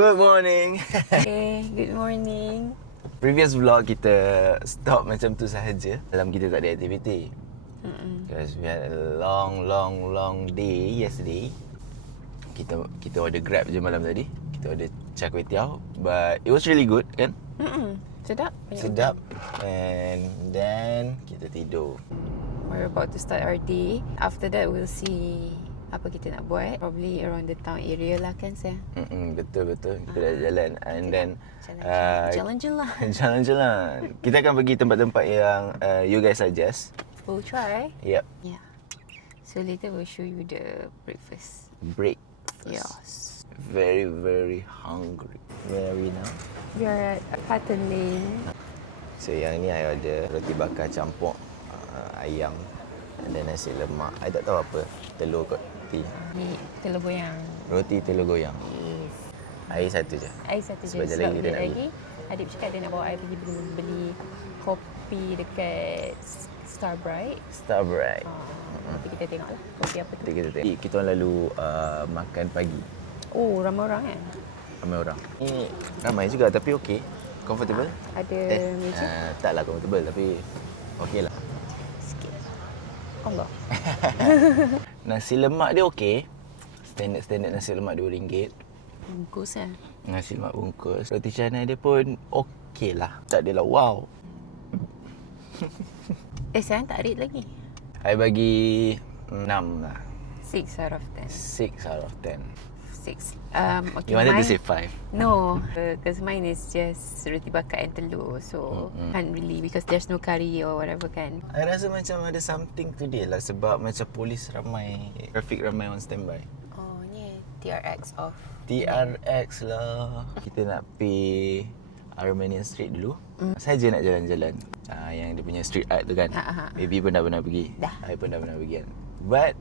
Good morning. Okay, good morning. Previous vlog kita stop macam tu sahaja. Dalam kita tak ada aktiviti. Because we had a long day yesterday. Kita order Grab je malam tadi. Kita order char kway teow, but it was really good kan? Sedap. Sedap. And then kita tidur. We're about to start our day. After that, we'll see apa kita nak buat. Probably around the town area lah kan, saya. Betul. Kita dah jalan. And then Jalan-jalan. jalan-jalan. Kita akan pergi tempat-tempat yang you guys suggest. We'll try. Yep. Yeah. So later we'll show you the breakfast. Break. Yes. Very hungry. Where are we now? We are at Patton Lane. So yang ni I order roti bakar campur ayam and then nasi lemak. I tak tahu apa. Telur kot. Ni telur goyang. Roti telur goyang. Yes. Air satu je. Air satu je. Sebab Sebab lagi dia nak lagi adik cakap dia nak bawa air pergi beli kopi dekat Starbright. Starbright. Nanti kita tengok lah kopi apa tu. Kita tengok. Kita orang lalu makan pagi. Oh, ramai orang kan? Ramai orang. Ni ramai juga tapi okey. Comfortable? Ada meja? Taklah comfortable tapi okey lah. Sikit. Oh enggak? Nasi lemak dia okey. Standard nasi lemak RM2. Bungkus kan? Nasi lemak bungkus. Roti canai dia pun okey lah. Tak adalah wow. Sayang tak rate lagi. I bagi 6 lah. 6 out of 10. 6 out of 10. 6. Okay, You wanted mine, to say 5? No, because mine is just roti bakar and telur. So, can't really because there's no curry or whatever kan. I rasa macam ada something today lah sebab macam polis ramai, traffic ramai on standby. Oh, ni TRX off. TRX lah. Kita nak pergi Armenian Street dulu. Saja nak jalan-jalan. Yang dia punya street art tu kan. Baby pun dah pernah pergi. Dah. I pun dah pernah pergi kan. But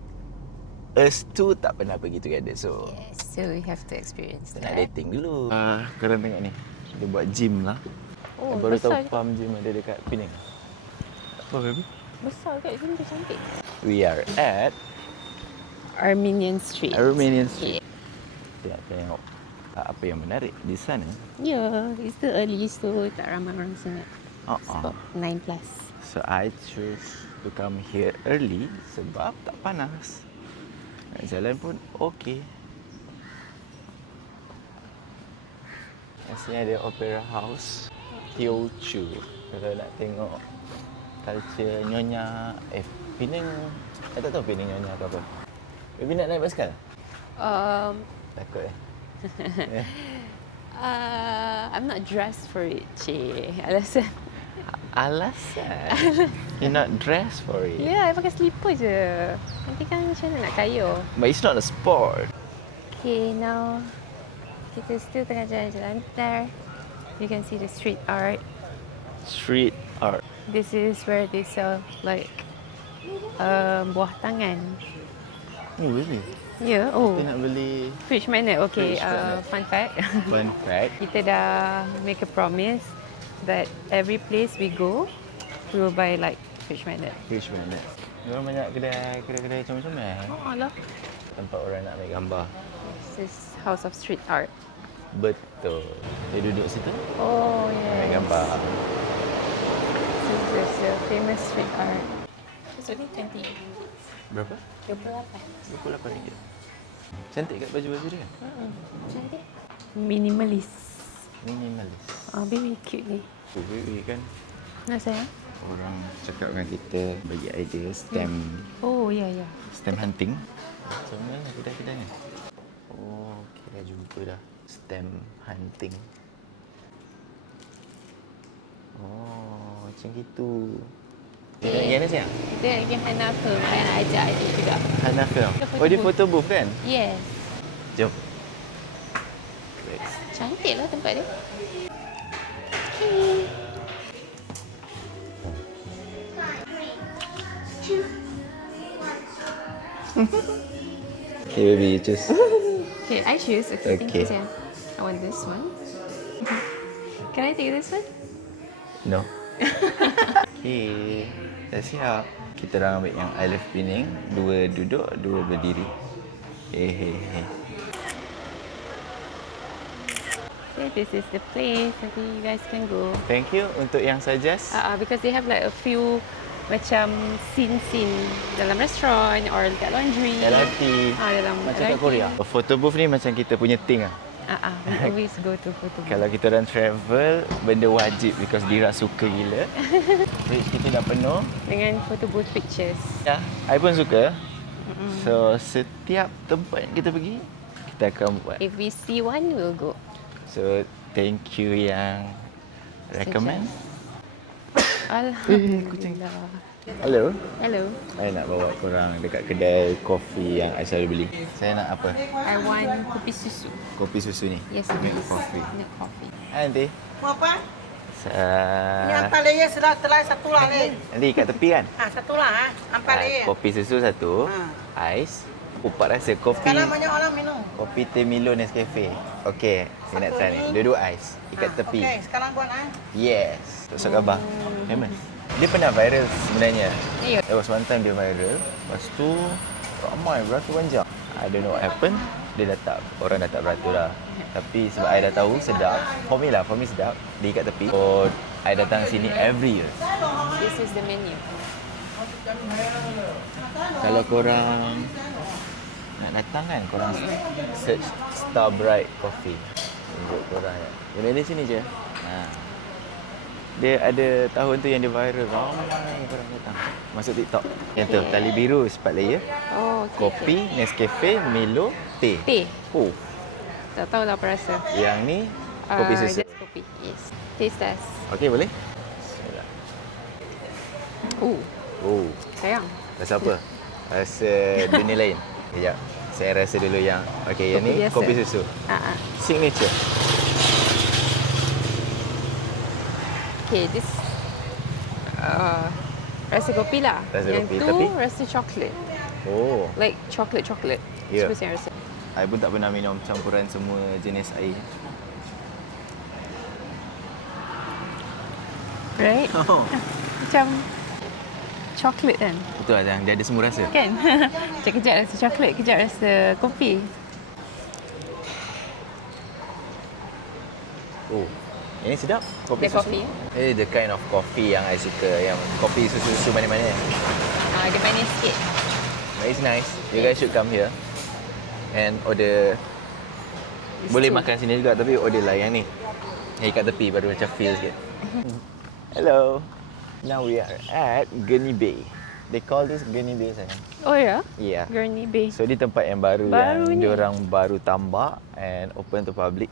us two tak pernah pergi together. So Yes, so we have to experience nak that. dating dulu. Korang tengok ni. Dia buat gym lah. Oh, Baru tahu besar je. pump gym ada dekat Penang. Apa baby? Besar kat sini tu cantik. We are at Armenian Street. Armenian Street. Kita nak tengok apa yang menarik di sana. Yeah, it's still early so tak ramai orang sangat. About 9 plus. So I choose to come here early sebab tak panas. Nak jalan pun okey. Sini ada Opera House Teochew. Kalau nak tengok culture nyonya Penang, saya tak tahu Penang nyonya ke apa. Baby nak naik basikal? Takut I'm not dressed for it, cik. Alasan. Alasan? You're not dressed for it? Yeah, I pakai slipper je. Nanti kan macam mana nak kayuh. But it's not a sport. Okay, now kita still tengah jalan-jalan there. You can see the street art. Street art. This is where they sell like buah tangan. Oh really? Yeah, oh. Kita nak beli Fridge magnet. Okay, Fridge magnet. fun fact. fun fact. Kita dah make a promise that every place we go, we will buy like fridge magnet. Fridge magnet. Diorang banyak kedai comel-comel. Oh, alah. Tempat orang nak ambil gambar. This is House of Street Art. Betul. Dia duduk situ. Oh, yes. Ambil gambar. This is the famous street art. It's only 20. Berapa? 28. RM28. Cantik kat baju-baju dia. Cantik. Minimalist. Minimalis. Oh, baby cute ni. Oh, baby kan. Nak sayang? Orang cakap dengan kita bagi idea stamp Ya. stamp hunting. Macam mana kedai-kedai ni? Oh, kira jumpa dah. Stamp hunting. Oh, macam gitu. Kita nak pergi mana siang? Kita nak pergi Hanafa. Saya nak ajak adik juga. Hanafa. Oh, di photo booth kan? Yes. Jom. Cantik lah tempat dia. Okay, baby, you choose. Okay, I choose. Okay, thank Okay. you, sayang. I want this one. Can I take this one? No. Okay. Dah siap. Kita orang ambil yang I Love Penang. 2 duduk, 2 berdiri. Hehehe. Okay, this is the place. Nanti you guys can go. Thank you untuk yang suggest. Because they have like a few macam scene dalam restaurant or dekat laundry. LRT. Dalam Macam LRT. kat Korea. Photo booth ni macam kita punya thing lah. We always go to photo booth. Kalau kita orang travel, benda wajib because Dira suka gila. Fridge kita dah penuh. Dengan photo booth pictures. Ya, I pun suka. So, setiap tempat yang kita pergi, kita akan buat. If we see one, we'll go. So, thank you yang recommend. Alhamdulillah. Hello. Hello. Saya nak bawa korang dekat kedai kopi yang I selalu beli. Saya nak apa? I want kopi susu. Kopi susu ni? Yes, Milk please. coffee. Milk coffee. Hai, Aunty. Mau apa? Ini Sa- empat layer sudah telah satu lah ni. Nanti kat tepi kan? Satu lah empat layer. Kopi susu satu, ais, upat rasa kopi. Sekarang banyak orang minum. Kopi teh Milo Nescafe. Okey, saya nak try ni. Dua-dua ais, ikat tepi. Okey, sekarang buat Yes. Tok Khabar. Famous. Dia pernah viral sebenarnya. Ya. There was one time dia viral. Lepas tu ramai beratus jam. I don't know what happened. Dia dah tak, orang dah tak beratur lah. Tapi sebab I dah tahu sedap. For me sedap. Dia ikat tepi. So, I datang sini every year. This is the menu. Kalau korang nak datang kan, korang search Starbright Coffee. Tunjuk korang ya. Benda di sini je. Dia ada tahun tu yang dia viral. Ramai korang datang. Masuk TikTok. Yang tu, tali biru 4 layer. Oh, okay, Kopi, Nescafe, Milo, teh. Teh. Oh, Tak tahu lah apa rasa. yang ni kopi susu. Just kopi. Yes. Taste test. Okey, boleh? Oh, Sayang. rasa apa? Rasa dunia lain. Sekejap. Saya rasa dulu yang okey, yang Kopi ni biasa. kopi susu. Signature. Okay, this rasa kopi lah. Rasa yang kopi, tu tapi- rasa chocolate. Oh, Like chocolate. Ya. Terus yang rasa. I pun tak pernah minum campuran semua jenis air. Right? Oh, Macam chocolate kan? betul lah, dia ada semua rasa. Kan? Kejap-kejap rasa chocolate, kejap rasa kopi. Oh, ini sedap. Kopi Dia susu. coffee, The kind of coffee yang I suka. Yang kopi susu-susu mana-mana. Dia manis sikit. But it's nice. You guys should come here. And order. Boleh makan sini juga, tapi order lah yang ni. Yang ikat tepi baru macam feel sikit. Hello. Now we are at Gurney Bay. They call this Gurney Bay, sayang. Oh ya? Yeah. Gurney Bay. So, di tempat yang baru Baru yang ni. diorang baru tambah and open to public.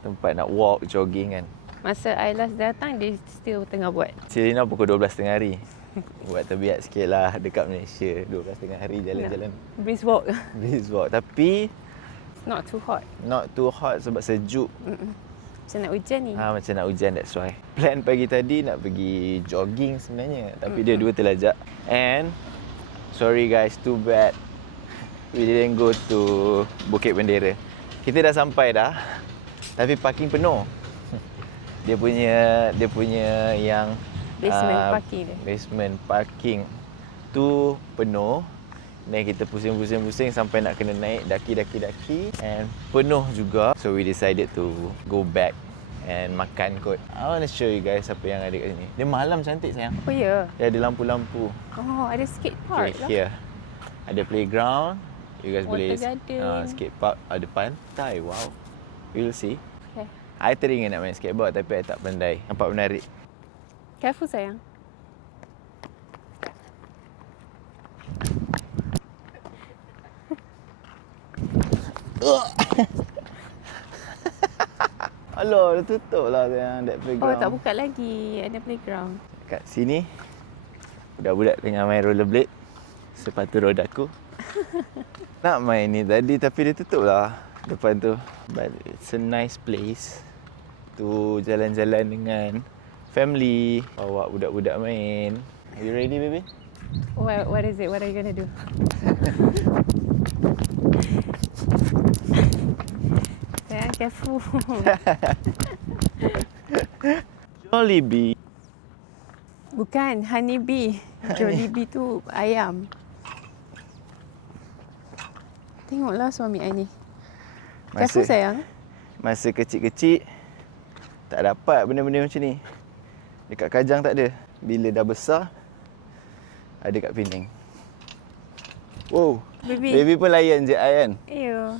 Tempat nak walk, jogging kan. Masa I last datang, dia still tengah buat. Serena pukul 12.30 hari. Buat terbiat sikit lah dekat Malaysia. 12.30 hari jalan-jalan. Brisk walk. Brisk walk. Tapi It's not too hot. not too hot sebab sejuk. Macam nak hujan ni. Macam nak hujan, that's why. Plan pagi tadi nak pergi jogging sebenarnya. Tapi dia dua terlajak. And sorry guys, too bad. We didn't go to Bukit Bendera. Kita dah sampai dah. Tapi parking penuh. Dia punya yang Basement parking dia. Basement parking tu penuh. Dan kita pusing-pusing sampai nak kena naik daki and penuh juga. So we decided to go back and makan kot. I want to show you guys apa yang ada kat sini. Dia malam cantik sayang. Oh ya? Dia ada lampu-lampu. Oh, ada skate park Okay, lah. here. Ada playground. You guys Water boleh garden. skate park. Ada pantai. Wow. We'll see. Okay. I teringin nak main skateboard tapi I tak pandai. Nampak menarik. Careful sayang. Alah, dah tutup lah sayang that Oh, playground. tak buka lagi. Ada playground. Kat sini, budak-budak tengah main rollerblade. Sepatu rodaku. Nak main ni tadi tapi dia tutup lah depan tu. But it's a nice place to jalan-jalan dengan family. Bawa budak-budak main. Are you ready, baby? What is it? What are you gonna do? Sayang, careful. Jollibee. Bukan, honeybee. Jollibee tu ayam. Tengoklah suami I ni. Careful sayang. Masa kecil-kecil tak dapat benda-benda macam ni. Dekat Kajang tak ada. Bila dah besar ada kat Penang. Wow. Baby pun layan je I kan. Eyo.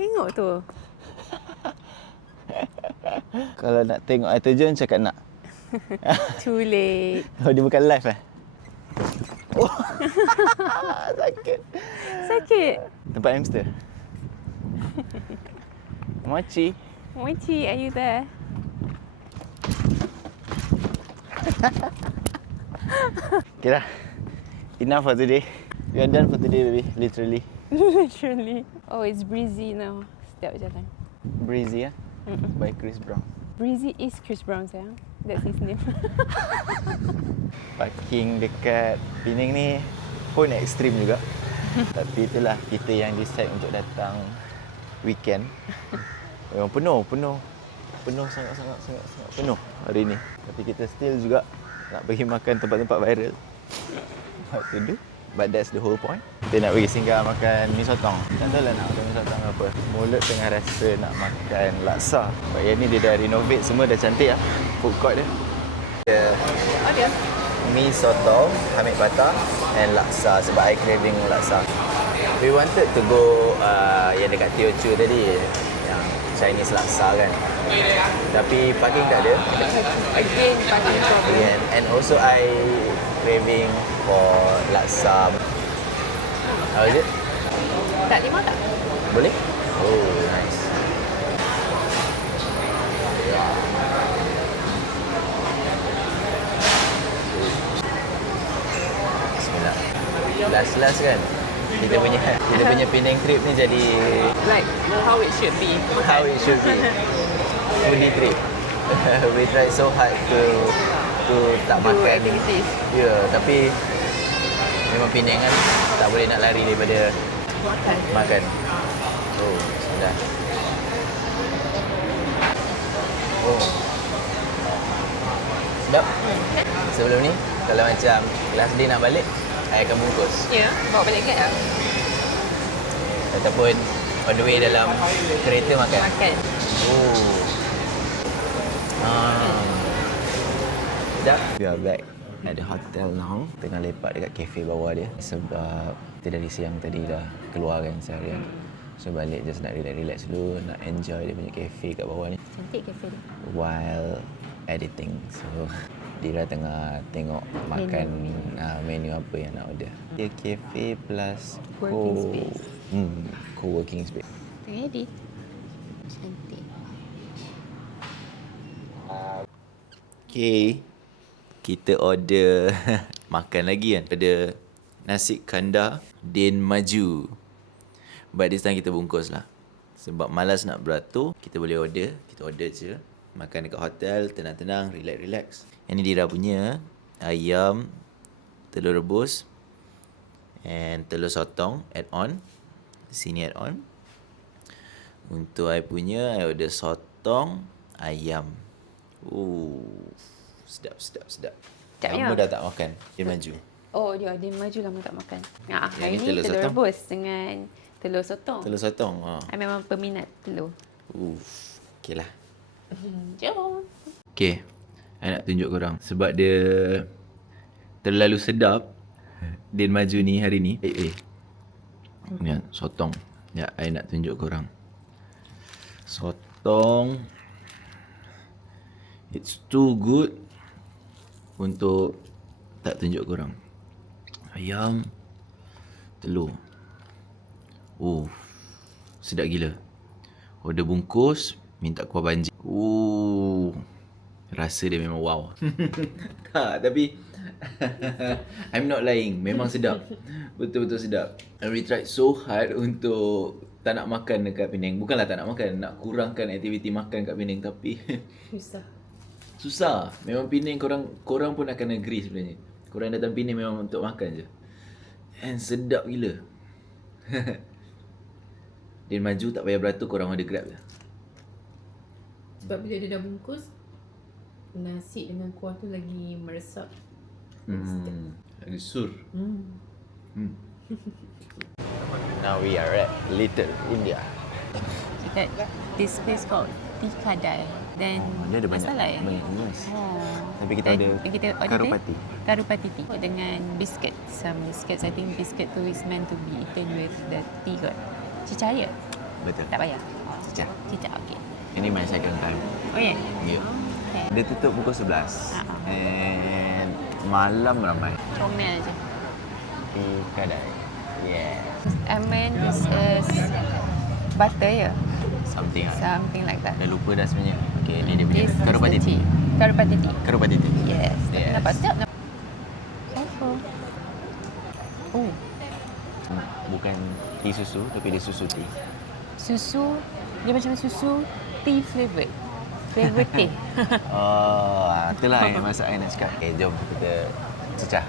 Tengok tu. Kalau nak tengok I terjun cakap nak. Too late. Oh, dia bukan live eh? Oh. Sakit. Sakit. Tempat hamster. Mochi. Mochi, are you there? Okay dah. Enough for today. We are done for today, baby. Literally. Literally. Oh, it's breezy now. Setiap jalan. Breezy, ya? By Chris Brown. Breezy is Chris Brown, sayang. That's his name. Parking dekat Penang ni pun ekstrim juga. Tapi itulah kita yang decide untuk datang weekend. Memang penuh. Penuh sangat penuh hari ni. Tapi kita still juga nak pergi makan tempat-tempat viral. What to do? But that's the whole point. Kita nak pergi singgah makan mi sotong. Tak tahu lah nak makan mi sotong apa. Mulut tengah rasa nak makan laksa. Sebab yang ni dia dah renovate semua, dah cantik lah food court dia. Oh, dia? Mi sotong, Hamid Patah and laksa sebab I craving laksa. We wanted to go yang dekat Teochew tadi, yang Chinese laksa kan. Tapi parking tak ada. Again, parking problem. Again. And also I craving for laksa. How is it? Tak lima tak? Boleh? Oh, nice. Bismillah. Last kan. Kita punya Penang trip ni jadi Like how it should be. how it should be. Foodie trip. We try so hard to tak Do makan. activities. Ya, tapi memang Penang kan tak boleh nak lari daripada makan. Oh, sudah. Oh. Sedap. Sebelum ni, kalau macam last day nak balik, I akan bungkus. Ya, bawa balik kat lah. Ataupun on the way dalam kereta makan. Makan. Oh. Sedap. We are back at the hotel now. Tengah lepak dekat kafe bawah dia. Sebab kita dari siang tadi dah keluar kan seharian. So balik just nak relax dulu, nak enjoy dia punya kafe kat bawah ni. Cantik kafe dia. While editing. So Dira tengah tengok makan menu apa yang nak order. Dia kafe plus Working space. co-working space. Tengah edit. Cantik. Okay. Kita order makan lagi kan. Ada nasi kandar Din Maju. But this time kita bungkus lah. Sebab malas nak beratur, kita boleh order. Kita order je. Makan dekat hotel, tenang-tenang, relax. Yang ni Dira punya. Ayam, telur rebus and telur sotong add on. Sini add on. Untuk I punya, I order sotong, ayam. Sedap. Lama dah tak makan. Dia maju. Oh, dia maju lama tak makan. Yang Hari ni ni telur telur sotong. rebus dengan telur sotong. Telur sotong. I memang peminat telur. Okay lah. Jom. Okay. I nak tunjuk korang. Sebab dia terlalu sedap. Din Maju ni hari ni. Ni sotong. Ya, I nak tunjuk korang. Sotong. It's too good untuk tak tunjuk korang. Ayam. Telur. Sedap gila. Order bungkus, minta kuah banjir. Rasa dia memang wow. Tak, tapi I'm not lying. Memang sedap. Betul-betul sedap. And we tried so hard untuk tak nak makan dekat Penang. Bukanlah tak nak makan, nak kurangkan aktiviti makan kat Penang, tapi susah. Memang Penang korang pun akan agree sebenarnya. Korang datang Penang memang untuk makan je. And sedap gila. Din Maju tak payah beratur, korang order Grab je. Sebab bila dia dah bungkus, nasi dengan kuah tu lagi meresap. Lagi sur. Now we are at Little India. dekat this place called Tea Kadai. Then Dia ada banyak masalah banyak jenis. Tapi kita Then ada kita order Karupati. Karupati tea dengan biscuit. Some biscuits, I think biscuit tu is meant to be eaten with the tea kot. Cicah ya? Betul. Tak payah? Cicah. Cicah, okay. Ini my second time. Oh ya? Ya. Okay. Dia tutup pukul 11. And malam ramai. Comel je. Di kedai. Yeah. I mean this is butter ya? Something lah. Something like that. Dah lupa dah sebenarnya. Okay, ni dia punya. This is Karupati the tea. Karupati tea. Karupati tea. Yes. Yes. Nampak sedap. Careful. Oh, Bukan tea susu, tapi dia susu tea. susu. Dia macam susu tea flavoured. Flavoured tea. Oh, itulah yang masa saya nak cakap. Okay, jom kita cecah.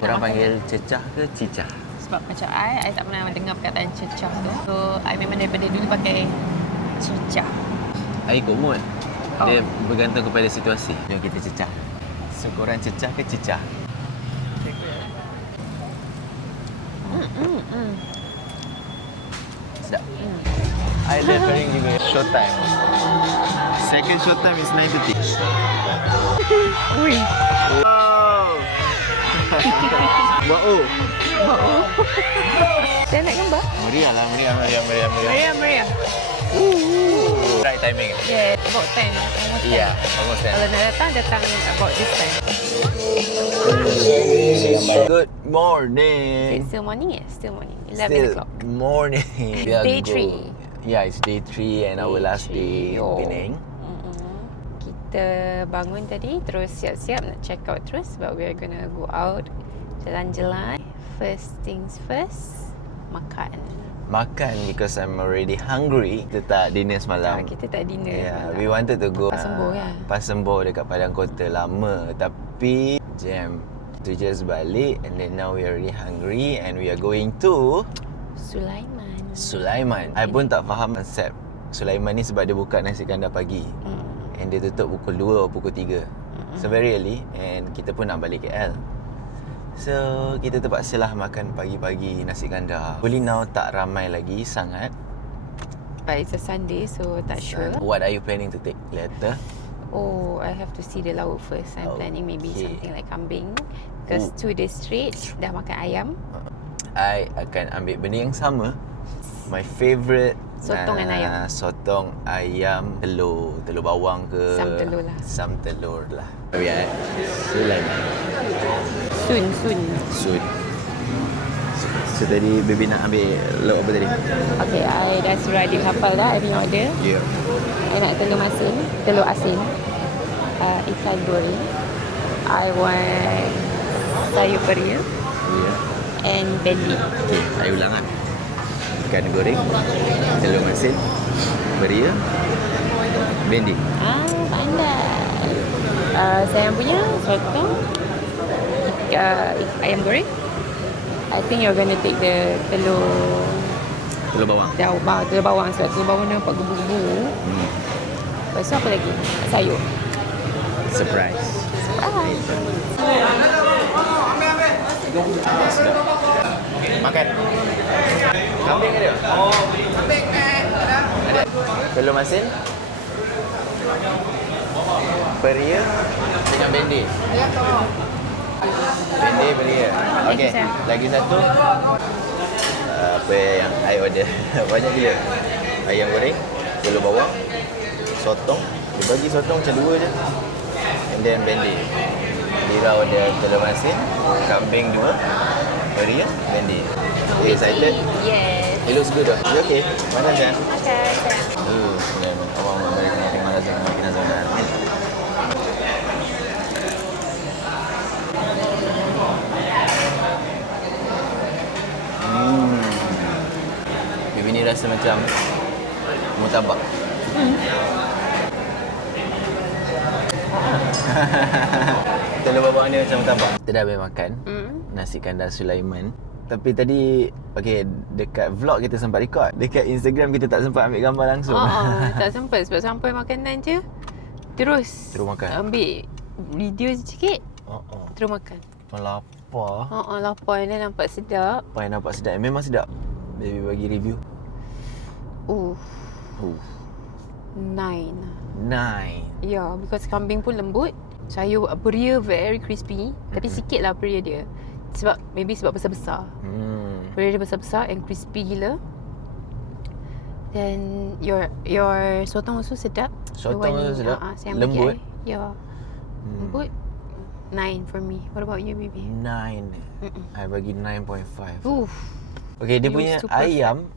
Korang panggil cecah ke cicah? Sebab macam I tak pernah dengar perkataan cecah tu. So, I memang daripada dulu pakai cicah. I ikut mood. Oh. Dia bergantung kepada situasi. Jom kita cecah. So, korang cecah ke cicah? Sedap. I referring juga showtime. Second showtime is 9:30. Ui. Wow. Wow. Saya nak gambar. Meriah lah, meriah. Meriah. Right timing. Yeah, about 10. Almost 10. Yeah, almost Kalau there. nak datang about this time. Good morning. It's still morning, yes? Still morning. 11 Still o'clock. morning. We are Day go- 3. Yeah, it's day 3 and our last day in Penang. Kita bangun tadi, terus siap-siap nak check out terus sebab we are gonna go out, jalan-jalan. First things first, makan. Makan because I'm already hungry. Kita tak dinner semalam. Kita tak dinner. Yeah, malam. we wanted to go Pasembur kan? Pasembur dekat Padang Kota lama tapi jam to just balik and then now we are already hungry and we are going to Sulaiman. I pun tak faham konsep Sulaiman ni sebab dia buka nasi kandar pagi. And dia tutup pukul 2 atau pukul 3. So very early and kita pun nak balik KL. So kita terpaksalah makan pagi-pagi nasi kandar. Hopefully now tak ramai lagi sangat. But it's a Sunday, so tak sure. What are you planning to take later? Oh, I have to see the lauk first. I'm planning maybe Okay. something like kambing. Because 2 days straight dah makan ayam. I akan ambil benda yang sama. My favourite Sotong dan ayam. Sotong ayam telur bawang ke Sam telur lah. Sam telur lah. Oh ya, Sulaiman. Sun. So tadi baby nak ambil lauk apa tadi? Okay, I dah suruh adik hafal dah. I punya order. Ya. I nak telur masin, telur asin, ikan goreng. I want sayur peria Ya. and bendi. Okey, saya ulang lah. Ikan goreng, telur masin, beria, bendi. Pandai. Saya punya sotong, ayam goreng. I think you're gonna take the telur Telur bawang sebab telur bawang nampak gebu-gebu. Lepas tu apa lagi? Sayur. Surprise. Makan. Kambing ada? Kambing ada. Telur masin. Peria dengan bendi. Bendi beria. Okey. Sayang. Lagi satu. Apa yang I order? Banyak gila. Ayam goreng, telur bawang, sotong. Dia bagi sotong macam 2 je. And then bendi. Lira order telur masin, kambing 2, peria, bendi. You excited? Yes. It looks good though. You okay? Mana Jan? Okay. Bismillahirrahmanirrahim. Allahumma barik lana fi ma razaqtana wa qina azaban nar. Bibi ni rasa macam murtabak. Telur bawang dia macam murtabak. Kita dah habis makan nasi kandar Sulaiman. Tapi tadi, okay, dekat vlog kita sempat record. Dekat Instagram kita tak sempat ambil gambar langsung. Tak sempat sebab sampai makanan je terus makan. ambil video sikit terus makan. Lapar. Lapar ni nampak sedap. Apa yang nampak sedap? Memang sedap. Baby bagi review. Oh, 9. 9. Yeah, because kambing pun lembut. Sayur beria very crispy. Tapi sikit lah beria dia. Sebab besar-besar. Beria dia besar-besar and crispy gila. Then your sotong also sedap. Sotong also sedap. Saya Lembut. bagi ya. Lembut. 9 for me. What about you, baby? 9. I bagi 9.5. Oof. Okay, dia You punya super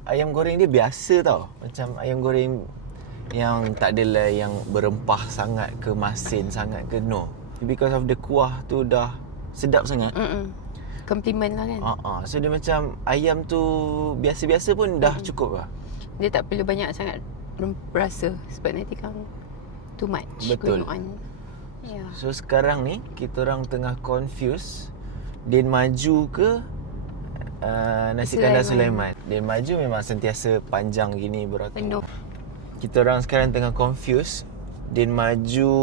ayam goreng dia biasa tau. Macam ayam goreng yang tak adalah yang berempah sangat ke, masin sangat ke, no. Because of the kuah tu dah sedap sangat. Compliment lah kan. So dia macam ayam tu biasa-biasa pun dah cukup lah. Dia tak perlu banyak sangat rasa sebab nanti kan too much Betul. going on. Yeah. So sekarang ni kita orang tengah confuse Din maju ke nasi kandar Sulaiman. Din maju memang sentiasa panjang gini beratur. Penuh. Kita orang sekarang tengah confuse Din maju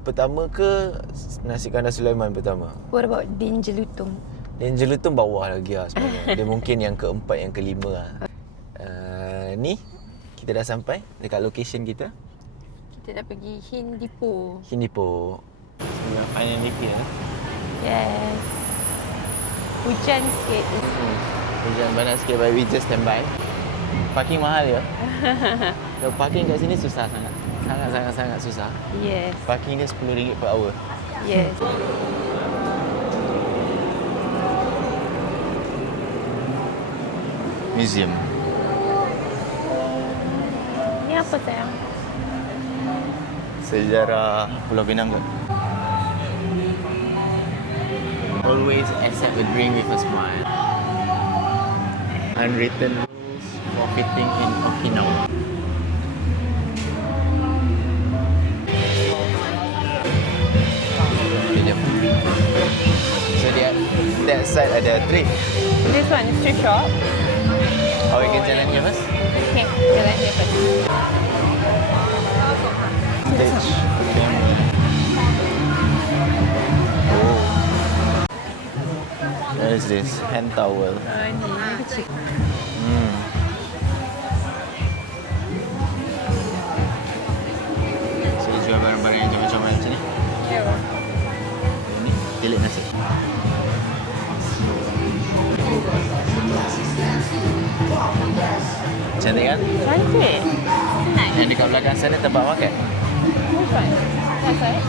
pertama ke nasi kandar Sulaiman pertama. What about Din Jelutung? Din Jelutung bawah lagi lah sebenarnya. Dia mungkin yang keempat, yang kelima lah. Ni kita dah sampai dekat location kita. Kita dah pergi Hindipo. Hindipo. So we are finally here. Yes. Hujan sikit. Hujan banyak sikit but we just stand by. Parking mahal ya. Kalau parking kat sini susah sangat. Sangat susah. Yes. Parking dia RM10 per hour. Yes. Museum. Ni apa sayang? Sejarah Pulau Pinang kot. Always accept a drink with a smile. Unwritten rules for fitting in Okinawa. So that side ada trip. This one is street shop. Oh, we can jalan here first? Okay, jalan dia first. Stage. Oh. What is this? Hand towel. Ni kecil. So, jual barang-barang yang macam-macam macam ni. Ya. Ini tilik nasi. Cantik kan? Cantik. Nice. Yang dekat belakang sana tempat makan. Which one? That side?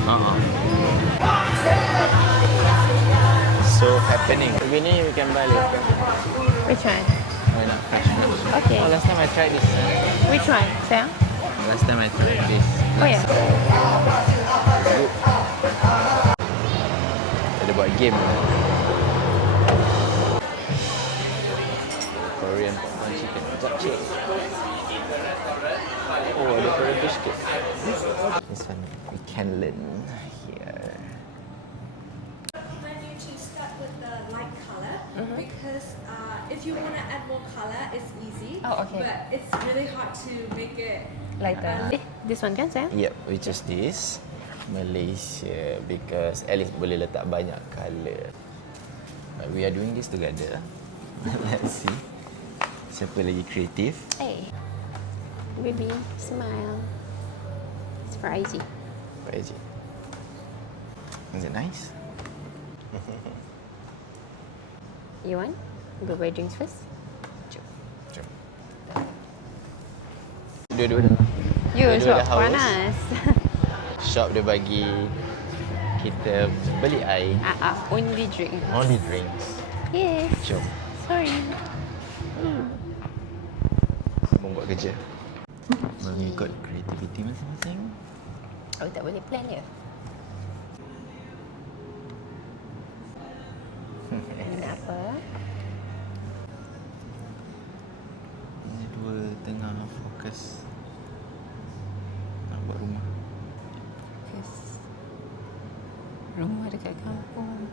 So happening. Begini we can buy later. Which one? Why not? Fresh. Okay. Oh, last time I tried this. Which one? Sayang? Last time I tried this. Oh ya. Good. Ada buat game. Korean popcorn chicken. Japchae. Oh, ada Korean fish cake. This one we can learn here. Recommend you to start with the light color because if you want to add more color, it's easy. Oh, okay. But it's really hard to make it Lighter. This one kan sayang? Yep, we choose this. Malaysia because at least boleh letak banyak colour. But we are doing this together. Let's see. Siapa lagi kreatif? Hey. Baby, smile. It's for IG. What is it? Is it nice? You want? Go buy drinks first? Jom. Dua-dua dah. You Dua-dua shop dah haus. panas. Shop dia bagi kita beli air. Only drink. Only drinks. Yes. Jom. Sorry. Membuat kerja. Mengikut kreativiti masing-masing. Oh, tak boleh plan je. Apa? Ini dua tengah fokus nak buat rumah. Yes. Rumah dekat kampung.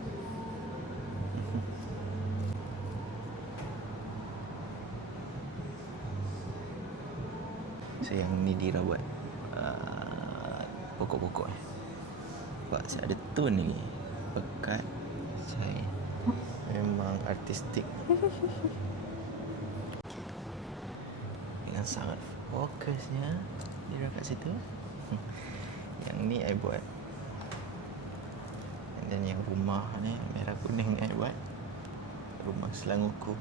So yang ni dirawat pokok-pokok ni. Nampak saya ada tone ni. Pekat. Saya memang artistik. Dengan sangat Walkersnya dia kat situ. Yang ni I buat. Dan yang rumah ni merah kuning ni I buat. Rumah Selangorku.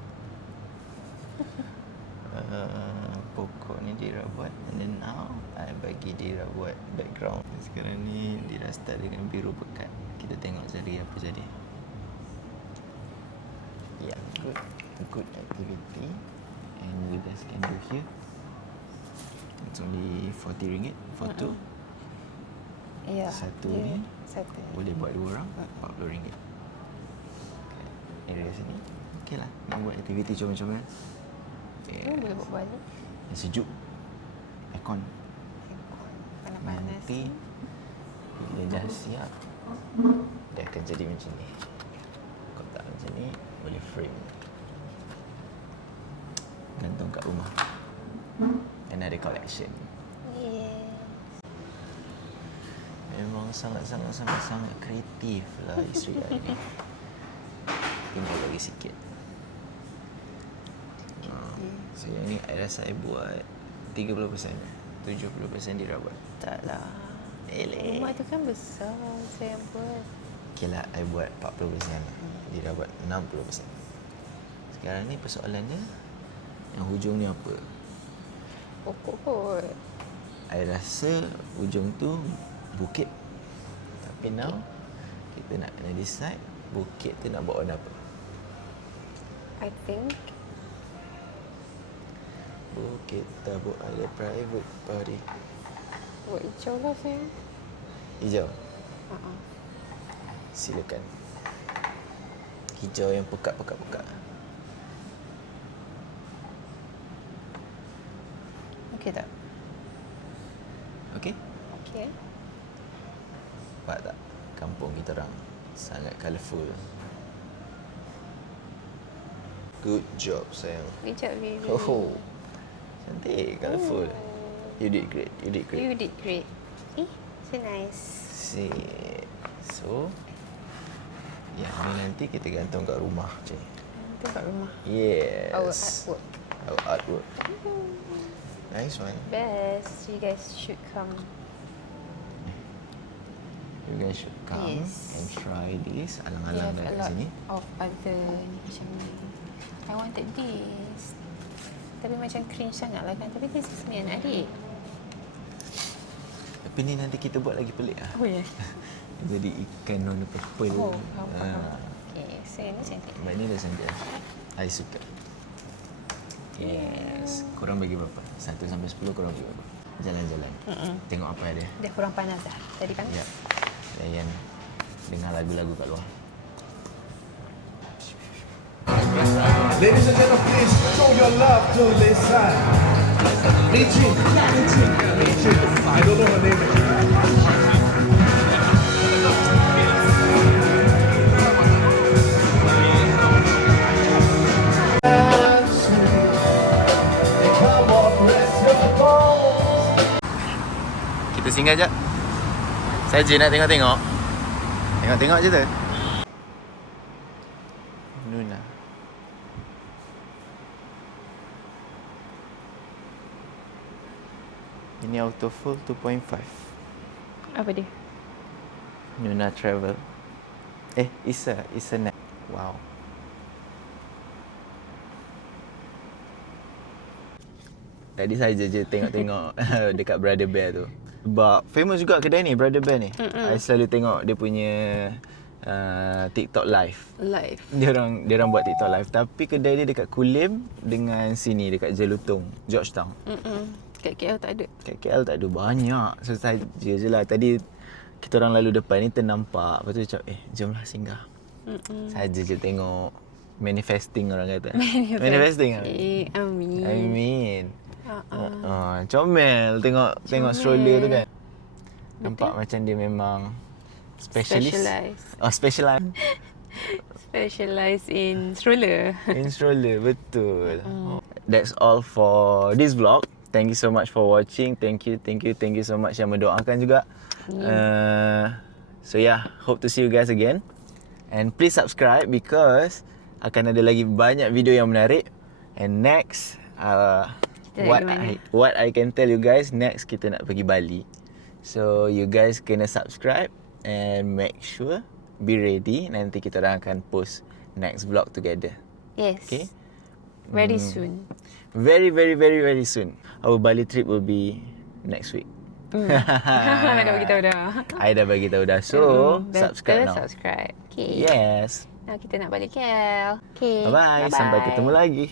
Pokok ni Dira buat. And then now I bagi Dira buat background. Sekarang ni Dira start dengan biru pekat. Kita tengok jadi apa jadi. Yeah, good activity. And you guys can do here. It's only RM40 for two. Ya. Satu dia ni satu. boleh buat 2 orang, RM40. Area sini. Okey lah, nak buat aktiviti comel-comel. Boleh buat balik. Yang sejuk. Aircon. Panas-panas. Nanti bila dah siap, dia akan jadi macam ni. Kotak macam ni, boleh frame. Gantung kat rumah. Another collection. Yes. Memang sangat kreatif lah isteri I ni. Tinggal lagi sikit. So yang ni I rasa I buat 30%. 70% Dira buat. Taklah. Eleh. Rumah tu kan besar. Saya buat. Okay lah, I buat 40%. Dira buat 60%. Sekarang ni persoalannya, yang hujung ni apa? Pokok kot. I rasa hujung tu bukit. Tapi now kita nak kena decide bukit tu nak buat warna apa. I think Bukit Tabuk ada private party. buat hijau lah sayang. Hijau. Uh-uh. Silakan. Hijau yang pekat-pekat-pekat. Okey tak? Okey? Okey. Nampak tak? Kampung kita orang sangat colourful. Good job sayang. Good job, baby. Oh, cantik, colourful. You did great. You did great. You did great. So nice. See. So, yang ni nanti kita gantung kat rumah je. Itu kat rumah. Yes. Our artwork. Our artwork. Nice one. Best. You guys should come. You guys should come Yes. and try this. We Alang-alang have a kat lot sini. of other ni macam ni. I wanted this. Tapi macam cringe sangat lah kan. Tapi this is me and adik. Tapi ni nanti kita buat lagi pelik lah. Oh ya. Jadi ikan warna purple. Oh, faham. Okay, so ini cantik. But ni dah cantik lah. I suka. Yes. Korang bagi berapa? 1 sampai 10 korang bagi berapa? Jalan-jalan. Tengok apa ada. Dah kurang panas dah. Tadi panas? Ya. Layan dengar lagu-lagu kat luar. Ladies and gentlemen, please show your love to this side. Lichi. I don't know her name. Come on, rest your bones. Kita singgah jap. Saya je nak tengok-tengok. Tengok-tengok je tu. Nuna. Ini auto full 2.5. Apa dia? Nuna Travel. Isa net. Wow. Tadi saya je tengok-tengok dekat Brother Bear tu. Sebab famous juga kedai ni, Brother Bear ni. I selalu tengok dia punya TikTok live. Live. Dia orang buat TikTok live, tapi kedai dia dekat Kulim dengan sini dekat Jelutong, Georgetown. Kat KL tak ada. Kat KL tak ada banyak. So saja je lah. Tadi kita orang lalu depan ni ternampak. Lepas tu cakap, jomlah singgah. Saja je tengok manifesting orang kata. Manifesting kan? Amin. Amin. Comel tengok stroller tu kan. Nampak macam dia memang specialist. Specialized In stroller. in stroller, betul. That's all for this vlog. Thank you so much for watching. Thank you so much yang mendoakan juga. So yeah, hope to see you guys again. And please subscribe because akan ada lagi banyak video yang menarik. And next, Kita nak pergi mana? What I can tell you guys, next kita nak pergi Bali. So you guys kena subscribe and make sure be ready. Nanti kita orang akan post next vlog together. Yes. Okay? Very soon. Very very soon. Our Bali trip will be next week. Dah bagi tahu dah. I dah bagi tahu dah. So, subscribe now. Subscribe. Okay. Yes. Now kita nak balik KL. Okay. Bye-bye. Sampai ketemu lagi.